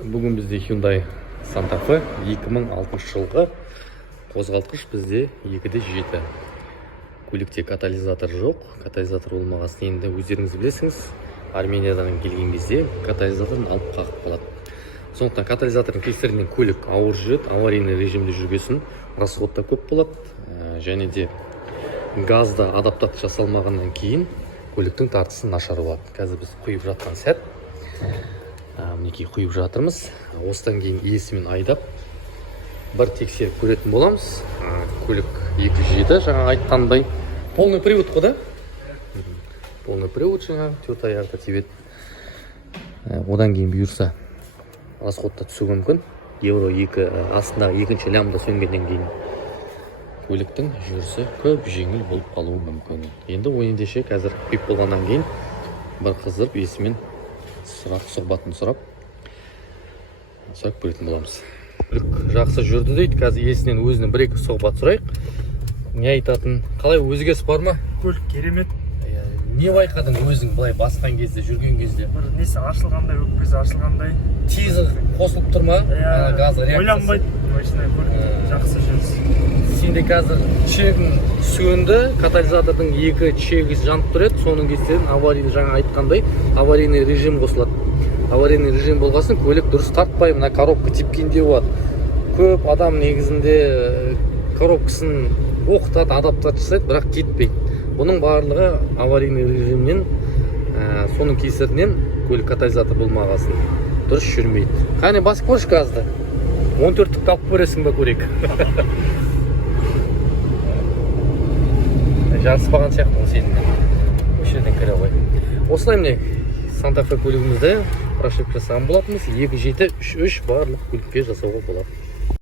Бүгін бізде Hyundai Santa Fe 2006 жылғы қозғалтқыш бізде 2.7. Көлікте катализатор жоқ. Катализатор болмағасын енді өздеріңіз білесіңіз, Армениядан келген кезде катализаторын алып қағып қалады. Сондықтан катализатордың кесірінен көлік ауыр жүреді, аварийный режимде жүргесін расходта көп болады, және де газда адаптация жасалмағаннан кейін көліктің тартысы нашар болады. Қазір біз құйып жатқан сәт. Мінекей құйып жатырмыз. Осыдан кейін иесімен айдап бір тексеріп көретін боламыз. Көлік 2.7, жаңа айтқандай полный привод қой да? Полный привод жаңа төрт аяқта тебеді. Одан кейін бұйырса расходта түсуі мүмкін. Евро 2 астындағы екінші лямбда сөнгеннен кейін көліктің жүрісі көп жеңіл болып қалуы мүмкін. Енді ойындеше қазір құйып болғаннан кейін бір қыздырып иесімен сұхбатын сұрап көретін боламыз. Көлік жақсы жүрді дейді. Қазір иесінен өзінің бір-екі сұхбат сұрайық. Не айтатын? Қалай, өзгеріс бар ма? Көлік керемет. Не байқадың өзің былай басқан кезде, жүрген кезде? Бір несі ашылғандай, өкпесі ашылғандай. Тезі қосылып тұр ма? Газы реакциясы. Ойланбайды. Машина көлік жақсы жүріс. Сенде қазір чегің сөнді, катализатордың екі чегі жанып тұр еді. Соның кесірінен аварийный, жаңа айтқандай, аварийный режим қосылады. Аварийный режим болғасын көлік дұрыс тартпай, мына коробка тепкенде болады. Көп адам негізінде коробкасын оқытады, адаптация жасайды, бірақ кетпейді. Бұның барлығы аварийный режимнен, соның кесірінен көлік катализатор болмағасын дұрыс жүрмейді. Қане басып көрші газды. 14-тікті алып көресің ба көрек. Жарыспаған сияқты сенің. Осы жерден кіре ғой. Осылай міне Santa Fe көлігімізді прошивка жасаған болатынбыз. 2.7, 3.3 барлық көлікке жасауға болады.